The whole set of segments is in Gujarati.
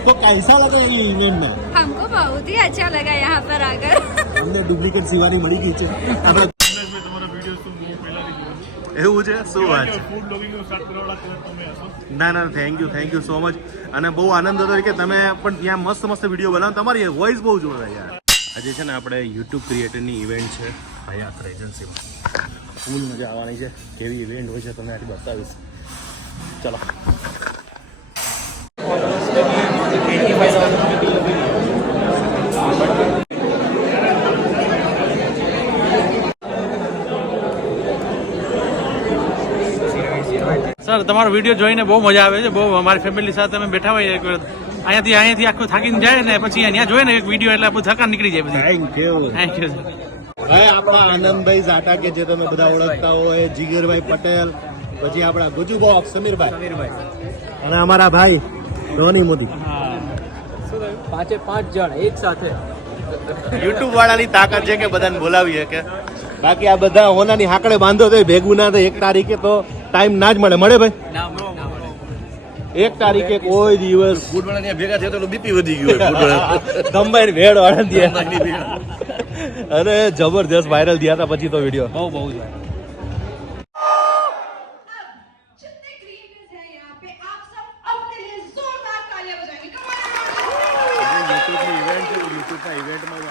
आपको कैसा लगा ये इवेंट में हमको बहुत ही अच्छा लगा यहाँ पर आकर અમને ડુપ્લિકેટ સિવાની મળી ગઈ છે આપણે મેં તમારા વિડીયોઝ તો બહુ પહેલાથી જોઉં છું એવું છે શું વાત છે ફૂડ બ્લોગિંગનો સ્ટાર્ટ કરવાવાળા કદાચ તમે હશો ના ના thank you thank you so much અને બહુ આનંદ હતો કે તમે પણ ત્યાં મસ્ત મસ્ત વિડીયો બનાવો તમારી વોઇસ બહુ જોરદાર યાર આજે છે ને આપણે યુટ્યુબ ક્રિએટરની ઇવેન્ટ છે હયાત એજન્સીમાં ફૂલ મજા આવવાની છે કેવી ઇવેન્ટ હોય છે તમને આજે બતાવીશ ચલો સર તમારો વીડિયો જોઈને બહુ મજા આવે છે. બહુ અમારી ફેમિલી સાથે અમે બેઠા હોઈએ એક વખત. અહીંયાથી અહીંયાથી આખું થાકીને જાય ને પછી અહીંયા જોઈએ ને એક વીડિયો એટલે આપણું થકાન નીકળી જાય બધી. થેન્ક યુ થેન્ક યુ હવે આપણા આનંદભાઈ જાટા કે જે તમે બધા ઓળખતા હોય જીગરભાઈ પટેલ પછી આપણા ગુજુભાઈ સમીરભાઈ. અને અમારા ભાઈ ધોની મોદી. પાંચે પાંચ જણ એક સાથે. યુટ્યુબ વાળાની તાકાત છે કે બધાને બોલાવી કે? બાકી આ બધા ઓનાની હાકડે બાંધો તો ભેગું ના થાય એક તારીખે તો ટાઈમ ના જ મળે. મળે ભાઈ? એક તારીખે કોઈ દિવસ. ભેગા થયો તો બીપી વધી ગયું ગંબાઈ ભેડ વાળા અરે જબરજસ્ત વાયરલ થયા હતા પછી તો વીડિયો બહુ બહુ યુટ્યુબ ઇવેન્ટમાં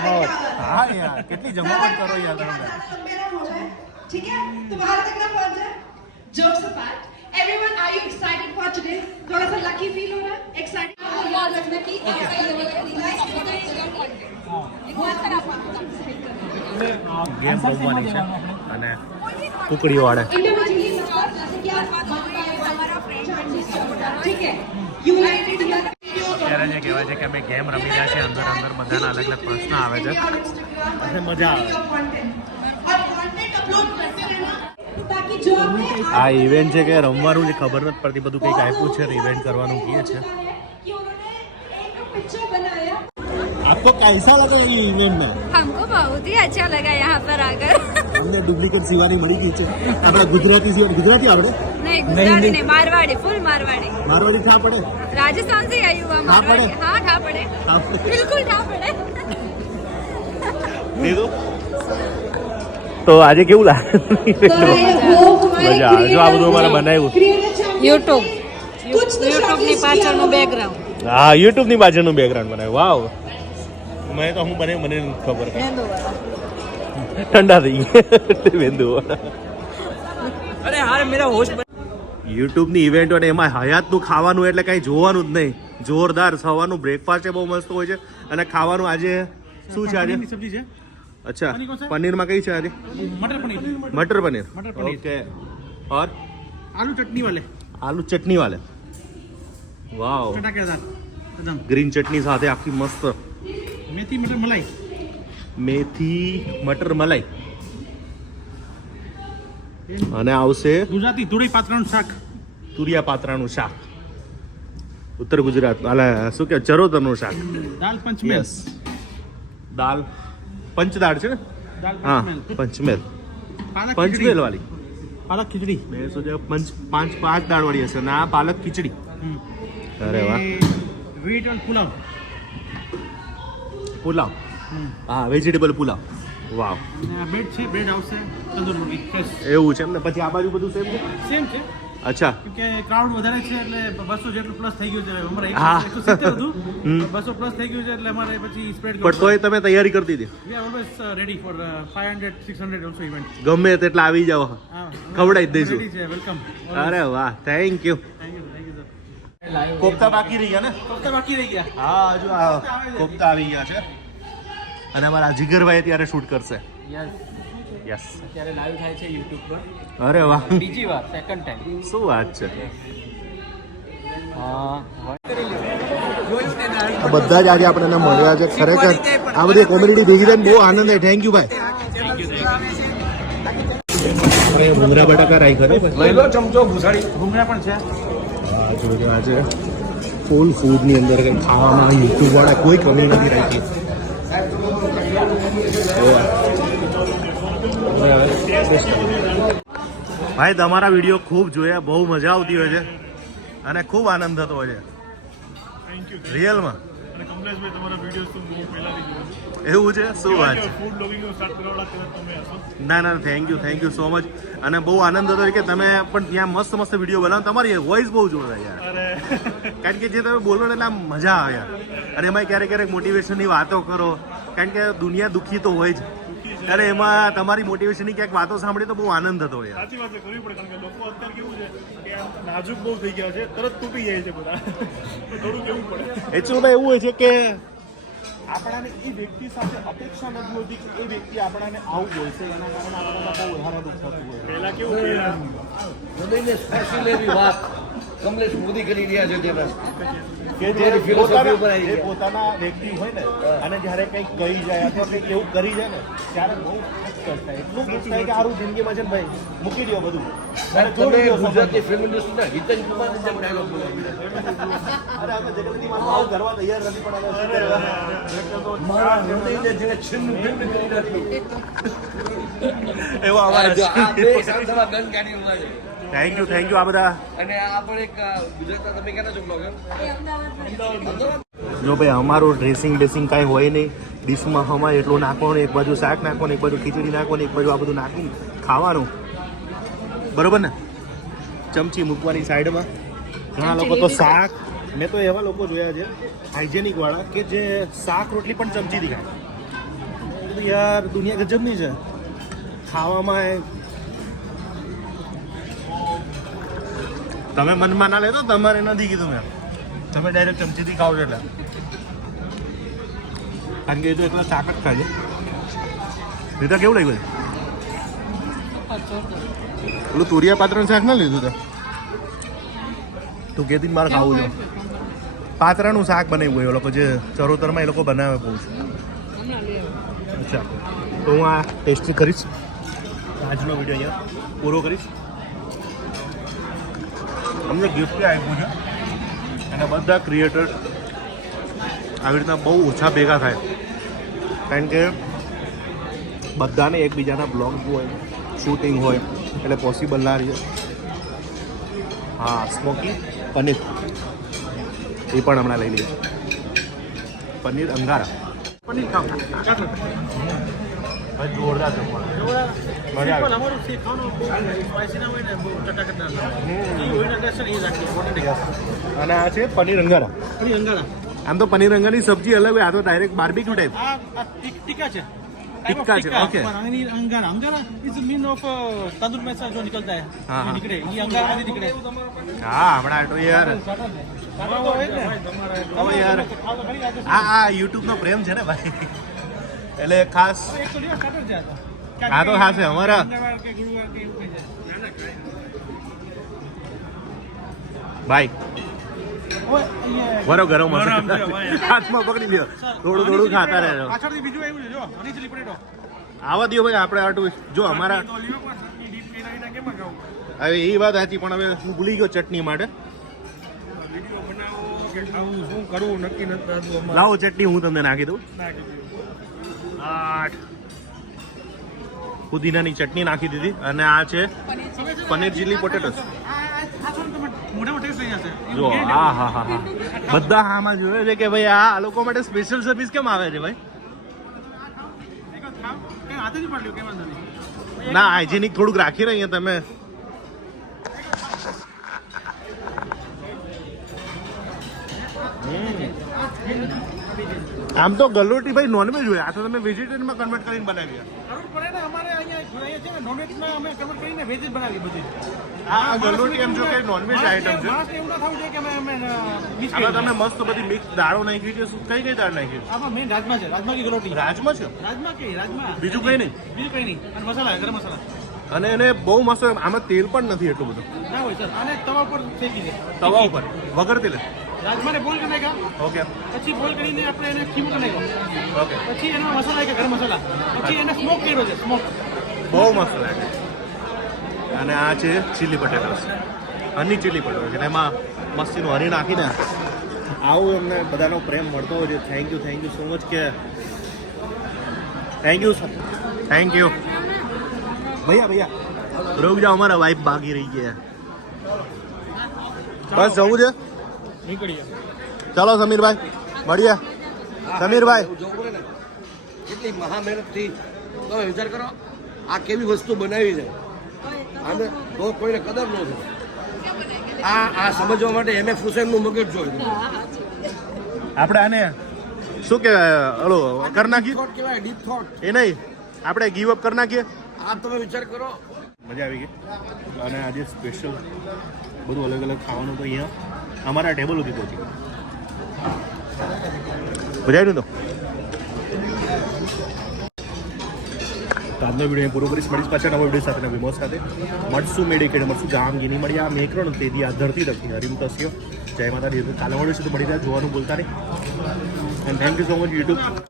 જમાવટ कौन इतना confidence चाहिए लाइफ में एकदम आगे के ऊपर हाथ જમાવટ તો તમે તો કહો યાર क्या जमावट હા યાર કેટલી જમાવટ કરો યાર તમે लंबे ना हो जाए ठीक है तो बाहर तक ना पहुंच जाए jokes apart everyone are you excited for today थोड़ा सा लकी फील हो रहा है एक्साइटेड याद रखना कि ગેમ રમવાની છે અને કુકડીઓ વાળે इंडिविजुअली मतलब जैसे कि आप हमारा फ्रेंड ठीक है यूनाइटेड ત્યારે જે કહેવાય છે કે અમે ગેમ રમી રહ્યા છીએ અંદર અંદર બધાના અલગ અલગ પ્રશ્ન આવે છે અને મજા આવે और कंटेंट अपलोड करते रहना ताकि जो आपने આ ઇવેન્ટ છે કે રમવાનું જ ખબર નથી પડતી બધું કંઈક આપ્યું છે ઇવેન્ટ કરવાનું કહે છે कि उन्होंने एक पिक्चर बनाया आपको कैसा लगा ये इवेंट में हमको बहुत ही अच्छा लगा यहाँ पर आकर અમને ડુપ્લિકેટ સિવાની મળી ગઈ છે આપણે ગુજરાતી સિવાની ગુજરાતી આપણે મારવાડી ઠા પડે. રાજસ્થાન સે આયુ હા ઠા પડે. બિલકુલ ઠા પડે. તો આજે કેવું લાગે? મજા જો આ બધું અમારે બનાવ્યું. યુટ્યુબ. બેકગ્રાઉન્ડ હા યુટ્યુબ બેકગ્રાઉન્ડ બનાવ્યું. વાવ મને તો હું બને ખબર. ઠંડા થઈ ગયા. વેંદુ યુટ્યુબની ઇવેન્ટ હોય ને એમાં હયાતનું ખાવાનું એટલે કઈ જોવાનું જ નહીં. જોરદાર સવારનું બ્રેકફાસ્ટ બહુ મસ્ત હોય છે. અને ખાવાનું આજે શું છે આજે? સબ્જી છે. અચ્છા પનીરમાં કઈ છે આજે? મટર પનીર. મટર પનીર. ઓકે. ઓર? આલુ ચટણી વાલે. આલુ ચટણી વાલે. વાવ. ગ્રીન ચટણી સાથે આખી મસ્ત. મેથી મટર મલાઈ. મેથી મટર મલાઈ. અને આવશે? ગુજરાતી તુરી પાત્રાનું શાક. તુરિયા પાત્રાનું શાક. ઉત્તર ગુજરાત શું કે ચરોતરનું શાક. દાલ પંચમેલ દાલ પંચદાળ છે ને? હા પંચમેલ પંચમેલ વાળી પાલક ખીચડી. બે સો પંચ પાંચ પાંચ દાળ વાળી હશે ના આ પાલક ખીચડી. અરે વાહ. વેજીટેબલ પુલાવ. પુલાવ. હા વેજીટેબલ પુલાવ. વાવ. બ્રેડ છે બ્રેડ આવશે તંદૂર રોટી ફ્રેશ એવું છે એમને? પછી આ બાજુ બધું સેમ છે? સેમ છે. અચ્છા. કે ક્રાઉડ વધારે છે એટલે બસો જેટલું પ્લસ થઈ ગયું છે. અમારે હા. એકસો સિત્તેર હતું. બસો પ્લસ થઈ ગયું છે એટલે અમારે પછી સ્પ્રેડ પણ તોય તમે તૈયારી કરતી હતી? We are always ready for five hundred six hundred also event ગમે તેટલા આવી જાવ ખવડાવી જ દઈશું. રેડી છે. વેલકમ અરે વાહ thank you thank you thank you sir kofta બાકી રહી ગયા ને? કોફતા બાકી રહી ગયા. હા હજુ આ કોફતા આવી ગયા છે. અને અમારા જીગરભાઈ અત્યારે શૂટ કરશે. યસ યસ અત્યારે લાઈવ થાય છે યુટ્યુબ પર. અરે વાહ. બીજી વાર સેકન્ડ ટાઈમ શું વાત છે? આ બધા જ આજે આપણને મળ્યા છે ખરેખર. આ બધી કોમ્યુનિટી ભેગી થઈને બહુ આનંદ થાય. થેન્ક યુ ભાઈ. ભૂંગરા બટાકા રાઈ કરે. લઈ લો ચમચો ભૂસાડી ભૂંગરા પણ છે. આજે ફૂલ ફૂડની અંદર કંઈ ખાવામાં યુટ્યુબ વાળા કોઈ કમી નથી રાખી. ભાઈ તમારા વીડિયો ખૂબ જોયા બહુ મજા આવતી હોય છે અને ખૂબ આનંદ થતો હોય છે. રિયલમાં અને કમલેશભાઈ તમારા વીડિયો તો હું પહેલાથી જોઉં છું. એવું છે? શું વાત છે? ના ના thank you thank you so much અને બહુ આનંદ હોય કે તમે પણ ત્યાં મસ્ત મસ્ત વીડિયો બનાવો. તમારી વોઇસ બહુ જોરદાર યાર. કારણ કે જે તમે બોલો ને એટલે આમ મજા આવે યાર. અને એમાં ક્યારેક ક્યારેક મોટિવેશનની વાતો કરો. કારણ કે દુનિયા દુઃખી તો હોય જ. ત્યારે એમાં તમારી મોટિવેશનની ક્યાંક વાતો સાંભળી તો બહુ આનંદ હોય યાર. સાચી વાત કરવી પડે. કારણ કે લોકો અત્યારે કેવું છે કે નાજુક બહુ થઈ ગયા છે તરત તૂટી જાય છે બધા. થોડું કેવું પડે. એકચ્યુઅલમાં એવું હોય છે કે આપણાને એ વ્યક્તિ સાથે અપેક્ષા નથી હોતી કે એ વ્યક્તિ આપણાને આવું બોલશે. એના કારણે આપણાને બહુ વધારે દુઃખ થતું હોય પહેલા કેવું હૃદયને સ્પર્શી લેવી વાત કમલેશ મોદી કરી રહ્યા છે તેના. કે જે. પોતાના વ્યક્તિ હોય ને અને જ્યારે કંઈક કહી જાય અથવા કંઈક એવું કરી જાય ને ત્યારે બહુ કષ્ટ થાય. એટલું દુઃખ થાય કે સારું જિંદગીમાં છે ને ભાઈ મૂકી દો બધું. અને તમે છોડી દો ગુજરાતી ફિલ્મ ઇન્ડસ્ટ્રીના હિતેન કુમારની જેમ ડાયલોગ અરે અમે જગતની માનું આવું કરવા તૈયાર નથી પણ હવે શું કરવાનું? મારા હૃદયને જેને છિન્ન ભિન્ન કરી નાખ્યું. એવો આ અવાજ થેન્ક યુ થેન્ક યુ આ બધા અને આ પણ એક ગુજરાતના તમે ક્યાં છો બ્લોગર? જો ભાઈ અમારું ડ્રેસિંગ ડ્રેસિંગ કાંઈ હોય નહીં. ડીશમાં હમાય એટલું નાખવાનું એક બાજુ શાક નાખવાનું એક બાજુ ખીચડી નાખવાની એક બાજુ આ બધું નાખીને ખાવાનું. બરોબર ને? ચમચી મૂકવાની સાઈડમાં. ઘણા લોકો તો શાક મેં તો એવા લોકો જોયા છે હાઇજેનિક વાળા કે જે શાક રોટલી પણ ચમચીથી ખાય. યાર દુનિયા ગજબની છે. ખાવામાં તમે મનમાં ના લેતો તમારે નથી કીધું મેં. તમે ડાયરેક્ટ ચમચીથી ખાવ છો એટલે. કારણ કે એ તો એકલા શાક જ ખાય છે. રીતા કેવું લાગ્યું પેલું તુરિયા પાત્રનું શાક ના લીધું તો? તું કેતી મારે ખાવું છે. પાત્રાનું શાક બનાવ્યું હોય, એ લોકો જે ચરોતરમાં એ લોકો બનાવે બહુ છે. અચ્છા. તો હું આ ટેસ્ટ કરીશ. આજનો વીડિયો અહીંયા પૂરો કરીશ. અમને ગિફ્ટ આપ્યું છે. અને બધા ક્રિએટર્સ આવી રીતના બહુ ઓછા ભેગા થાય. કારણ કે બધાને એકબીજાના બ્લોગ હોય શૂટિંગ હોય એટલે પોસિબલ ના રહે. હા સ્મોકી પનીર. એ પણ હમણાં લઈ લઈએ. પનીર અંગારા. પનીર જોરદાર અને આ છે પનીર અંગારા. પનીર અંગારા. આમ તો પનીર અંગાની સબ્જી અલગ હોય આ તો ડાયરેક્ટ બાર્બીક્યુ ટાઈપ આ આ ટીક- ટીકા છે ટીક્કા છે, okay. Paneer angara angara is mean of tandoor में से जो निकलता है हाँ, ये हाँ. निकले ये अंगारा માંથી નીકળે હા હમણાં તો યાર સારા તો હોય જ ને હવે યાર ખાવ તો ખરી આજે આ આ યુટ્યુબ નો પ્રેમ છે ને ભાઈ એટલે ખાસ એક તો દિવસ સ્ટાર્ટર છે આ તો. આ તો હા છે અમારા મંગળવાર કે ગુરુવાર કે એવું કંઈ છે. ભાઈ હવે વરો ગરમ મસાલો હાથમાં પકડી લ્યો. થોડું થોડું ખાતા રહેજો. પાછળથી બીજું આવ્યું છે જો હની ચીલી પટેટો આવા દો ભાઈ આપણે આટલું જો અમારા હવે એ વાત હતી પણ હવે હું ભૂલી ગયો ચટણી માટે. વીડિયો બનાવો કે ખાવું શું કરવું નક્કી નથી થતું અમારે. લાવો ચટણી હું તમને નાખી દઉં. આઠ. પુદીનાની ચટણી નાખી દીધી. અને આ છે પનીર ચીલી પોટેટોસ આ- આ- આ છો ને તમે મોઢામાં ટેસ્ટ થઈ જશે એવું જો. હા હા હા હા. બધા આમાં જોયે છે કે ભાઈ આ લોકો માટે સ્પેશિયલ સર્વિસ કેમ આવે છે ભાઈ? ના હાઇજેનિક થોડુંક રાખી રહ્યા તમે. આમ તો ગલોટી ભાઈ નોનવેજ હોય આ તો તમે વેજીટેરિયનમાં કન્વર્ટ કરીને બનાવી જરૂર પડે ને અમારે અહીંયા અહીંયા છે ને નોનવેજમાં અમે કન્વર્ટ કરીને વેજ જ બનાવી બધી. આ ગલોટી એમ જો કે નોનવેજ આઈટમ છે. માસ એવું ના થવું જોઈએ કે અમે અમે મિક્સ કરી તમે મસ્ત બધી મિક્સ દાળો નાખી છે શું? કઈ કઈ દાળ નાખી? છે આમાં મેઇન રાજમા છે રાજમા કી ગલોટી. રાજમાં છે? રાજમા કે રાજમા? બીજું કઈ નહીં. બીજું કઈ નહીં. અને મસાલા ગરમ મસાલા. અને એને બહુ મસ્ત આમાં તેલ પણ નથી એટલું બધું. ના હોય સર. અને તવા પર તવા ઉપર. વગર તેલે રાજમાને બોલ કરેગા ઓકે. પછી બોલ કરીને આપણે એને ખીમ કરેગા ઓકે. પછી એનો મસાલા કે ગરમ મસાલા. પછી એને સ્મોક કર્યો છે સ્મોક બહુ મસ્ત લાગે. અને આ છે chilli potatoes honey chilli potatoes અને એમાં મસ્તીનું હરી નાખીને આવું એમને બધાનો પ્રેમ મળતો હોય છે. Thank you thank you so much કે thank you sir thank you ભૈયા ભૈયા. રોક જાઓ અમારા વાઈફ ભાગી રહી ગયા. બસ જવું છે? નીકળીએ. ચાલો સમીરભાઈ મળીએ. સમીરભાઈ. કેટલી મહા મહેનતથી તમે વિચાર કરો આ કેવી વસ્તુ બનાવી છે? આને તો કોઈને કદર ન થાય. આ આ સમજવા માટે એમ. એફ. હુસેનનું મગજ જોઈ. આપણે આને શું કહેવાય? અલો કરી નાખીએ? થોટ કહેવાય ડીપ થોટ એ નહીં આપણે ગીવ અપ કરી નાખીએ? આ તમે વિચાર કરો. મજા આવી ગઈ. અને આજે સ્પેશિયલ બધું અલગ અલગ ખાવાનું તો અહીંયા અમારા ટેબલ સુધી પહોંચી મજા આવ્યું તો. આજનો વીડિયો પૂરો કરીશ. મળીશ પાછા નવા વીડિયો સાથે નવી મોજ સાથે. મળશું મેડિકેડ મળશું જામગીની મળી આ મેકરણ તેથી આ ધરતી રખી હરિમ તસ્યો. જય માતા કાલે છે તો મળી જાય જોવાનું બોલતા નહીં. And thank you so much YouTube